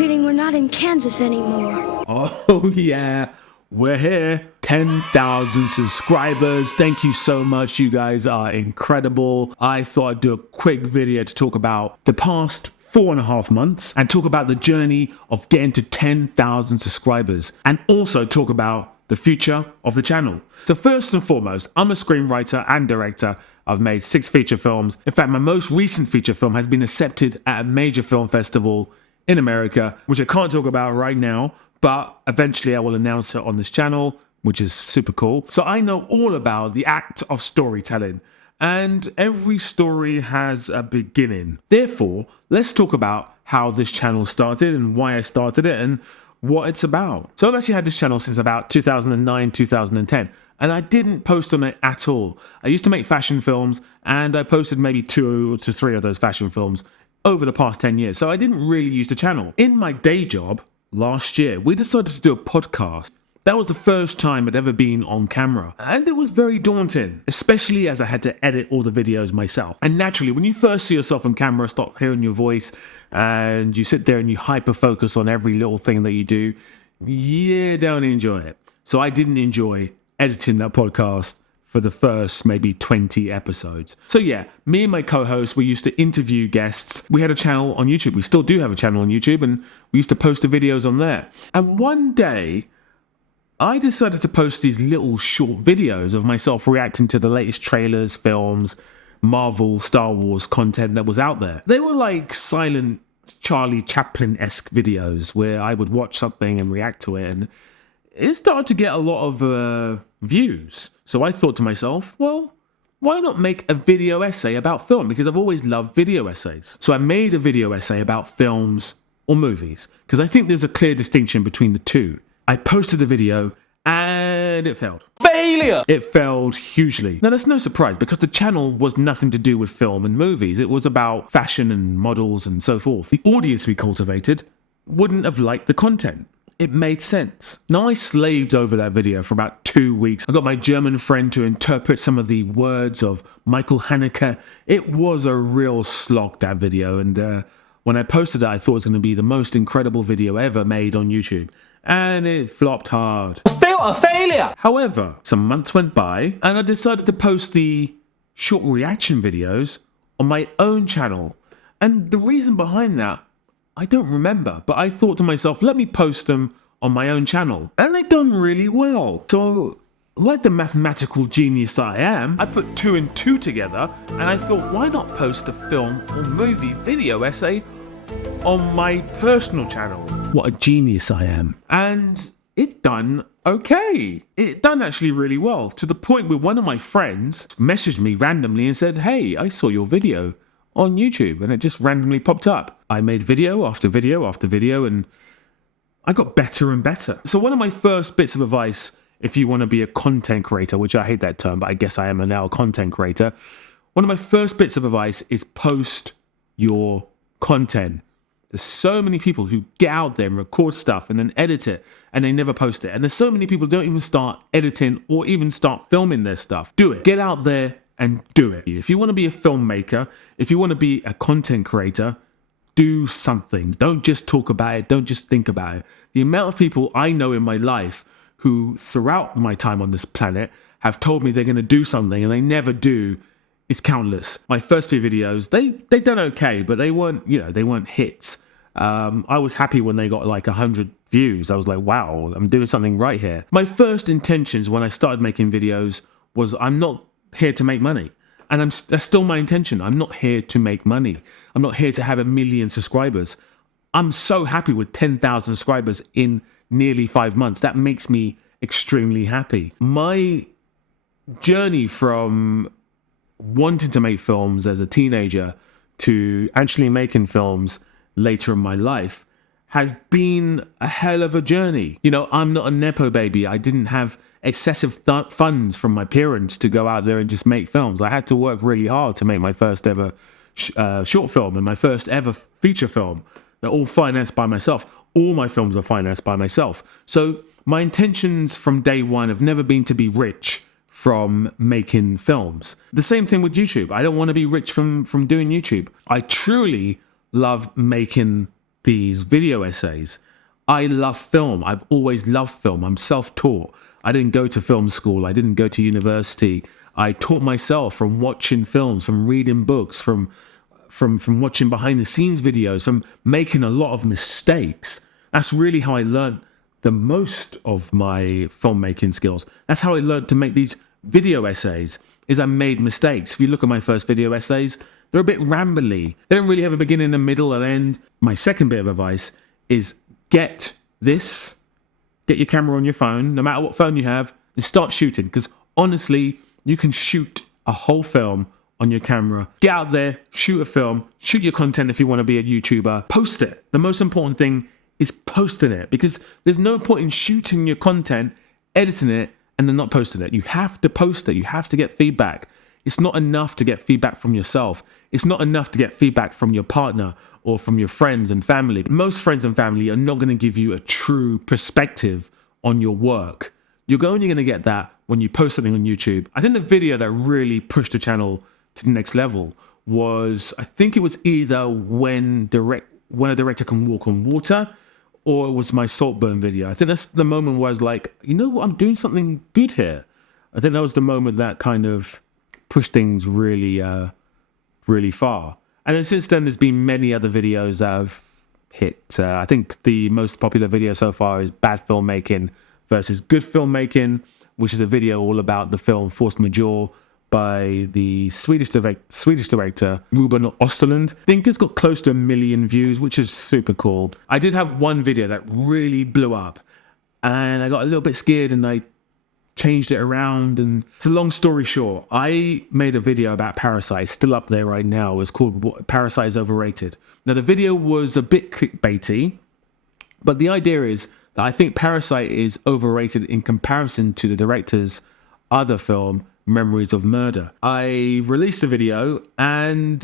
feeling we're not in Kansas anymore. Oh yeah, we're here. 10,000 subscribers. Thank you so much. You guys are incredible. I thought I'd do a quick video to talk about the past 4.5 months and talk about the journey of getting to 10,000 subscribers and also talk about the future of the channel. So first and foremost, I'm a screenwriter and director. I've made 6 feature films. In fact, my most recent feature film has been accepted at a major film festival in America, which I can't talk about right now, but eventually I will announce it on this channel, which is super cool. So I know all about the act of storytelling, and every story has a beginning. Therefore, let's talk about how this channel started and why I started it and what it's about. So I've actually had this channel since about 2009, 2010, and I didn't post on it at all. I used to make fashion films, and I posted maybe 2 to 3 of those fashion films over the past 10 years. So I didn't really use the channel. In my day job last year, we decided to do a podcast. That was the first time I'd ever been on camera, and it was very daunting, especially as I had to edit all the videos myself. And naturally, when you first see yourself on camera, start hearing your voice, and you sit there and you hyper focus on every little thing that you do, you don't enjoy it. So I didn't enjoy editing that podcast for the first maybe 20 episodes. So yeah, me and my co-host, we used to interview guests. We had a channel on YouTube. We still do have a channel on YouTube, and we used to post the videos on there. And one day, I decided to post these little short videos of myself reacting to the latest trailers, films, Marvel, Star Wars content that was out there. They were like silent Charlie Chaplin-esque videos where I would watch something and react to it, and it started to get a lot of views. So I thought to myself, well, why not make a video essay about film? Because I've always loved video essays. So I made a video essay about films or movies, because I think there's a clear distinction between the two. I posted the video and it failed. Failure! It failed hugely. Now that's no surprise, because the channel was nothing to do with film and movies. It was about fashion and models and so forth. The audience we cultivated wouldn't have liked the content. It made sense. Now I slaved over that video for about 2 weeks. I got my German friend to interpret some of the words of Michael Haneke. It was a real slog, that video, and when I posted it, I thought it was going to be the most incredible video ever made on YouTube. And it flopped hard. Still a failure! However, some months went by, and I decided to post the short reaction videos on my own channel. And the reason behind that, I don't remember, but I thought to myself, let me post them on my own channel. And they done really well. So, like the mathematical genius I am, I put 2 and 2 together, and I thought, why not post a film or movie video essay on my personal channel? What a genius I am. And it done okay. It done actually really well, to the point where one of my friends messaged me randomly and said, hey, I saw your video on YouTube, and it just randomly popped up. I made video after video after video, and I got better and better. So one of my first bits of advice, if you want to be a content creator, which I hate that term, but I guess I am now a content creator. One of my first bits of advice is post your content. There's so many people who get out there and record stuff and then edit it, and they never post it. And there's so many people who don't even start editing or even start filming their stuff. Do it. Get out there and do it. If you want to be a filmmaker, if you want to be a content creator, do something. Don't just talk about it. Don't just think about it. The amount of people I know in my life who, throughout my time on this planet, have told me they're going to do something and they never do is countless. My first few videos, they done okay, but they weren't, they weren't hits. I was happy when they got like 100 views. I was like, wow, I'm doing something right here. My first intentions when I started making videos was, I'm not here to make money. And that's still my intention. I'm not here to make money. I'm not here to have 1 million subscribers. I'm so happy with 10,000 subscribers in nearly 5 months. That makes me extremely happy. My journey from wanting to make films as a teenager to actually making films later in my life has been a hell of a journey. I'm not a Nepo baby. I didn't have excessive funds from my parents to go out there and just make films. I had to work really hard to make my first ever short film and my first ever feature film. They're all financed by myself. All my films are financed by myself. So my intentions from day one have never been to be rich from making films. The same thing with YouTube. I don't want to be rich from doing YouTube. I truly love making these video essays. I love film. I've always loved film. I'm self-taught. I didn't go to film school. I didn't go to university. I taught myself from watching films, from reading books, from watching behind the scenes videos, from making a lot of mistakes. That's really how I learned the most of my filmmaking skills. That's how I learned to make these video essays, is I made mistakes. If you look at my first video essays, they're a bit rambly. They don't really have a beginning, a middle, and end. My second bit of advice is get your camera on your phone, no matter what phone you have, and start shooting. Because honestly, you can shoot a whole film on your camera. Get out there, shoot a film, shoot your content if you want to be a YouTuber, post it. The most important thing is posting it, because there's no point in shooting your content, editing it, and then not posting it. You have to post it. You have to get feedback. It's not enough to get feedback from yourself. It's not enough to get feedback from your partner or from your friends and family. Most friends and family are not going to give you a true perspective on your work. You're only going to get that when you post something on YouTube. I think the video that really pushed the channel to the next level was, I think it was either when a director can walk on water, or it was my Saltburn video. I think that's the moment where I was like, you know what, I'm doing something good here. I think that was the moment that kind of pushed things really, really far. And then since then, there's been many other videos that have hit. I think the most popular video so far is Bad Filmmaking versus Good Filmmaking, which is a video all about the film Force Majeure by the Swedish director Ruben Östlund. I think it's got close to 1 million views, which is super cool. I did have one video that really blew up, and I got a little bit scared and I changed it around. And it's a long story short, I made a video about Parasite. It's still up there right now. It's called Parasite is Overrated. Now, the video was a bit clickbaity, but the idea is that I think Parasite is overrated in comparison to the director's other film, Memories of Murder. I released the video and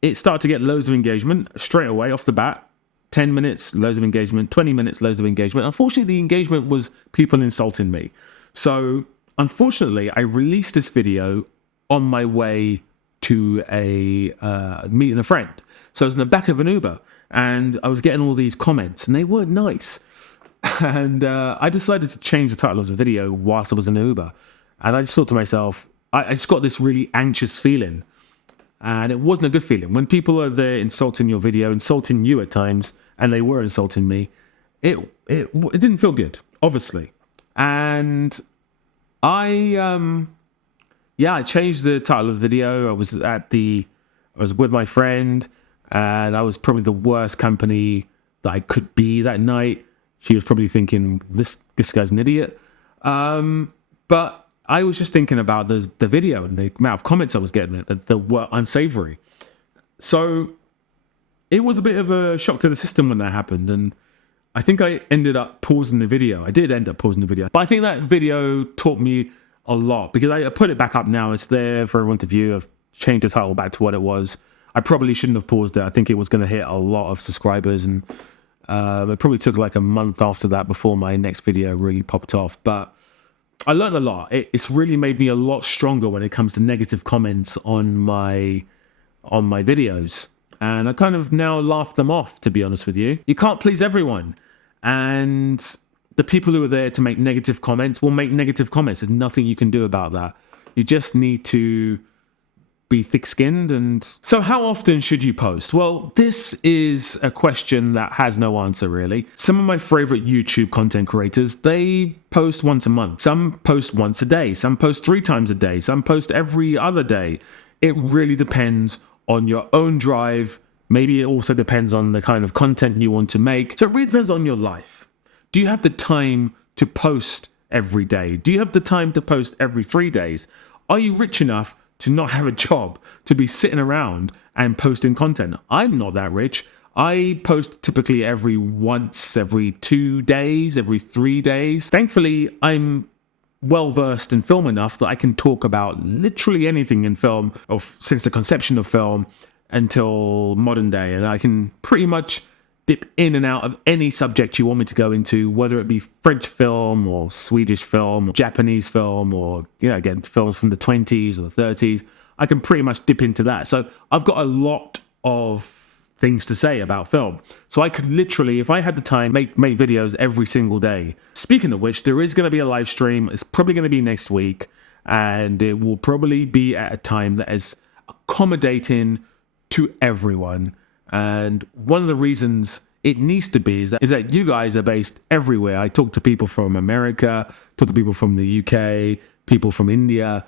it started to get loads of engagement straight away off the bat. 10 minutes, loads of engagement. 20 minutes, loads of engagement. Unfortunately, the engagement was people insulting me. So unfortunately, I released this video on my way to a meeting a friend. So I was in the back of an Uber and I was getting all these comments and they weren't nice. And I decided to change the title of the video whilst I was in the Uber. And I just thought to myself, I just got this really anxious feeling. And it wasn't a good feeling. When people are there insulting your video, insulting you at times, and they were insulting me, it didn't feel good, obviously. And I changed the title of the video. I was with my friend, and I was probably the worst company that I could be that night. She was probably thinking, this guy's an idiot. But I was just thinking about the video and the amount of comments I was getting that were unsavory. So it was a bit of a shock to the system when that happened. And I think I ended up pausing the video. I did end up pausing the video. But I think that video taught me a lot, because I put it back up now. It's there for everyone to view. I've changed the title back to what it was. I probably shouldn't have paused it. I think it was going to hit a lot of subscribers. And it probably took like a month after that before my next video really popped off. But I learned a lot. It's really made me a lot stronger when it comes to negative comments on my videos. And I kind of now laugh them off, to be honest with you. You can't please everyone. And the people who are there to make negative comments will make negative comments. There's nothing you can do about that. You just need to be thick-skinned. And so how often should you post? Well, this is a question that has no answer, really. Some of my favorite YouTube content creators, they post once a month. Some post once a day. Some post 3 times a day. Some post every other day. It really depends on your own drive. Maybe it also depends on the kind of content you want to make. So it really depends on your life. Do you have the time to post every day? Do you have the time to post every 3 days? Are you rich enough to not have a job, to be sitting around and posting content? I'm not that rich. I post typically every 2 days, every 3 days. Thankfully, I'm well versed in film enough that I can talk about literally anything in film, or since the conception of film until modern day. And I can pretty much dip in and out of any subject you want me to go into, whether it be French film or Swedish film, or Japanese film, or, again, films from the 20s or 30s. I can pretty much dip into that. So I've got a lot of things to say about film. So I could literally, if I had the time, make videos every single day. Speaking of which, there is going to be a live stream. It's probably going to be next week, and it will probably be at a time that is accommodating to everyone. And one of the reasons it needs to be is that you guys are based everywhere. I talk to people from America, talk to people from the UK, people from India.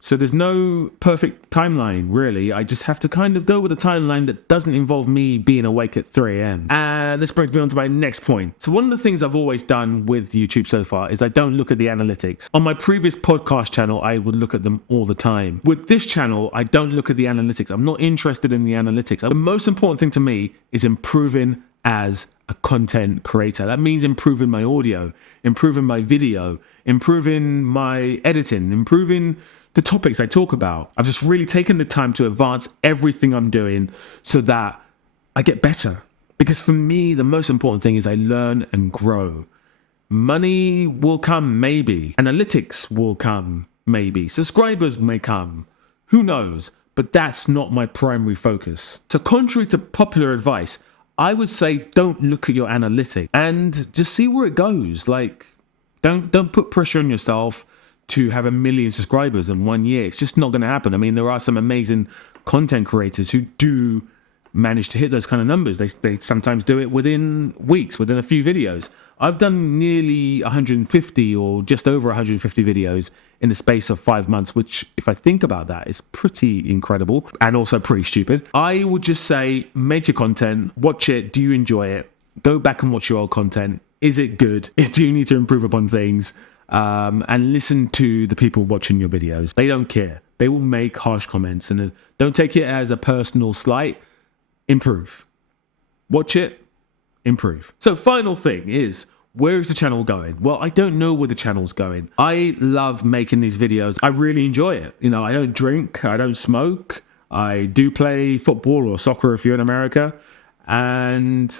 So there's no perfect timeline, really. I just have to kind of go with a timeline that doesn't involve me being awake at 3 a.m. And this brings me on to my next point. So one of the things I've always done with YouTube so far is I don't look at the analytics. On my previous podcast channel, I would look at them all the time. With this channel, I don't look at the analytics. I'm not interested in the analytics. The most important thing to me is improving as a content creator. That means improving my audio, improving my video, improving my editing, improving the topics I talk about. I've just really taken the time to advance everything I'm doing so that I get better. Because for me, the most important thing is I learn and grow. Money will come, maybe. Analytics will come, maybe. Subscribers may come. Who knows? But that's not my primary focus. So contrary to popular advice, I would say don't look at your analytics and just see where it goes. Like, don't put pressure on yourself to have 1 million subscribers in 1 year. It's just not going to happen. I mean, there are some amazing content creators who do manage to hit those kind of numbers. They sometimes do it within weeks, within a few videos. I've done nearly 150 or just over 150 videos in the space of 5 months, which, if I think about that, is pretty incredible and also pretty stupid. I would just say, make your content, watch it. Do you enjoy it? Go back and watch your old content. Is it good? Do you need to improve upon things? And listen to the people watching your videos. They don't care. They will make harsh comments, and don't take it as a personal slight. Improve. Watch it. Improve. So final thing is, where is the channel going? Well, I don't know where the channel's going. I love making these videos. I really enjoy it. You know, I don't drink. I don't smoke. I do play football or soccer if you're in America. And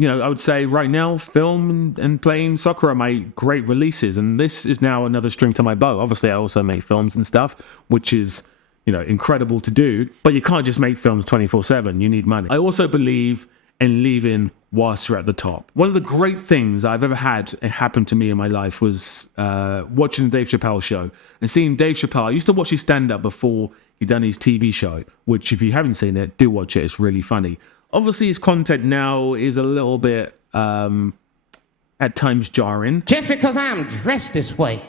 you know, I would say right now, film and playing soccer are my great releases. And this is now another string to my bow. Obviously, I also make films and stuff, which is, you know, incredible to do. But you can't just make films 24/7. You need money. I also believe in leaving whilst you're at the top. One of the great things I've ever had happen to me in my life was watching the Dave Chappelle show and seeing Dave Chappelle. I used to watch his stand-up before he'd done his TV show, which if you haven't seen it, do watch it. It's really funny. Obviously, his content now is a little bit, at times, jarring. Just because I'm dressed this way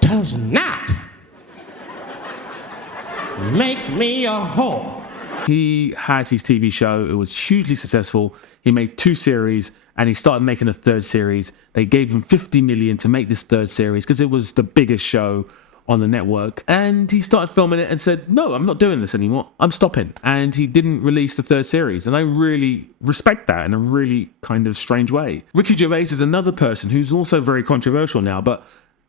does not make me a whore. He had his TV show. It was hugely successful. He made 2 series, and he started making a 3rd series. They gave him $50 million to make this 3rd series because it was the biggest show on the network, and he started filming it and said, no, I'm not doing this anymore, I'm stopping. And he didn't release the 3rd series, and I really respect that in a really kind of strange way. Ricky Gervais is another person who's also very controversial now, but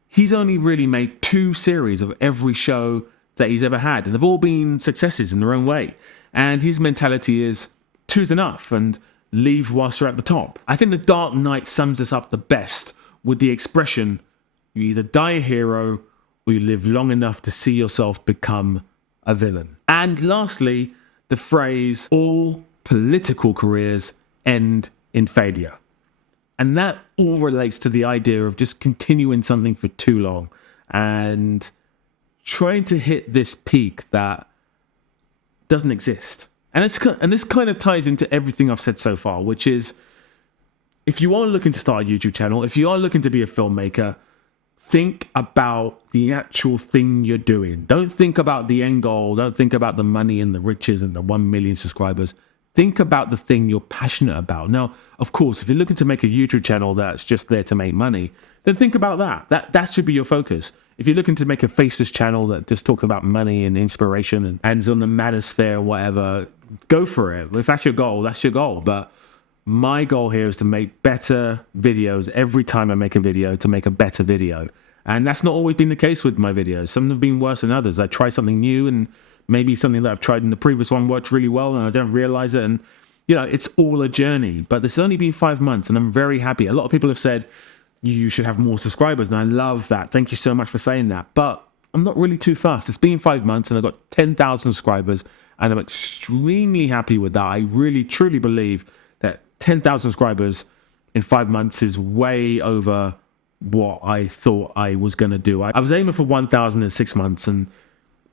he's only really made 2 series of every show that he's ever had, and they've all been successes in their own way. And his mentality is 2's enough, and leave whilst you're at the top. I think The Dark Knight sums this up the best with the expression, you either die a hero or you live long enough to see yourself become a villain. And lastly, the phrase, all political careers end in failure. And that all relates to the idea of just continuing something for too long and trying to hit this peak that doesn't exist. And this kind of ties into everything I've said so far, which is, if you are looking to start a YouTube channel, if you are looking to be a filmmaker, think about the actual thing you're doing. Don't think about the end goal. Don't think about the money and the riches and the 1 million subscribers. Think about the thing you're passionate about. Now, of course, if you're looking to make a YouTube channel that's just there to make money, then think about that. That should be your focus. If you're looking to make a faceless channel that just talks about money and inspiration and is on the manosphere or whatever, go for it. If that's your goal, that's your goal. But my goal here is to make better videos every time I make a video, to make a better video. And that's not always been the case with my videos. Some have been worse than others. I try something new, and maybe something that I've tried in the previous one worked really well and I don't realize it. And, you know, it's all a journey. But it's only been 5 months and I'm very happy. A lot of people have said, you should have more subscribers. And I love that. Thank you so much for saying that. But I'm not really too fast. It's been 5 months and I've got 10,000 subscribers. and I'm extremely happy with that. I really, truly believe that 10,000 subscribers in 5 months is way over what I thought I was going to do. I was aiming for 1,000 in 6 months, and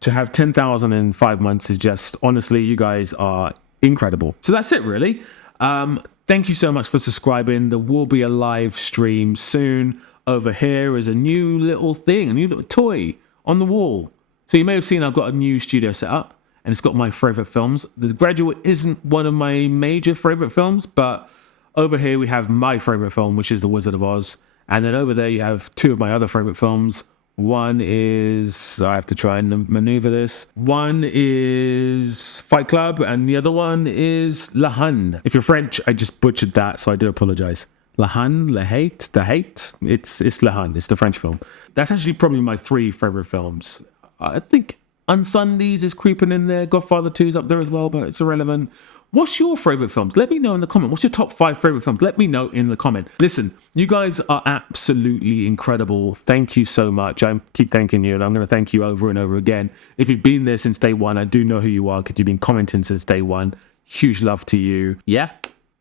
to have 10,000 in 5 months is just, honestly, you guys are incredible. So that's it, really. Thank you so much for subscribing. There will be a live stream soon. Over here is a new little thing, a new little toy on the wall. So you may have seen I've got a new studio set up, and it's got my favorite films. The Graduate isn't one of my major favorite films, but over here we have my favorite film, which is The Wizard of Oz. And then over there you have two of my other favorite films. One is, I have to try and maneuver this. One is Fight Club, and the other one is La Hun. If you're French, I just butchered that, so I do apologize. La Hun, La Hate, The Hate. It's La Hun. It's the French film. That's actually probably my 3 favorite films. I think Unsundays is creeping in there. Godfather 2's up there as well, but it's irrelevant. What's your favorite films? Let me know in the comment. What's your top 5 favorite films? Let me know in the comment. Listen, you guys are absolutely incredible. Thank you so much. I keep thanking you, and I'm going to thank you over and over again. If you've been there since day one, I do know who you are because you've been commenting since day one. Huge love to you. Yeah,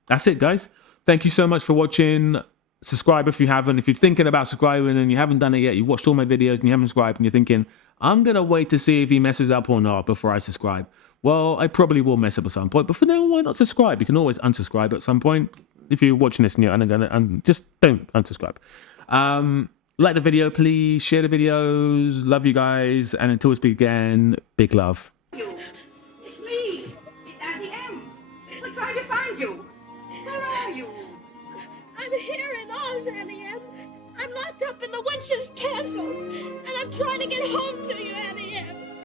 that's it, guys. Thank you so much for watching. Subscribe if you haven't. If you're thinking about subscribing and you haven't done it yet, you've watched all my videos and you haven't subscribed and you're thinking, I'm going to wait to see if he messes up or not before I subscribe. Well, I probably will mess up at some point, but for now, why not subscribe? You can always unsubscribe at some point. If you're watching this and you're and just don't unsubscribe. Like the video, please. Share the videos. Love you guys. And until we speak again, big love. It's me. It's Auntie M. We're trying to find you. Where are you? I'm here in Oz, Annie M. I'm locked up in the witch's castle, and I'm trying to get home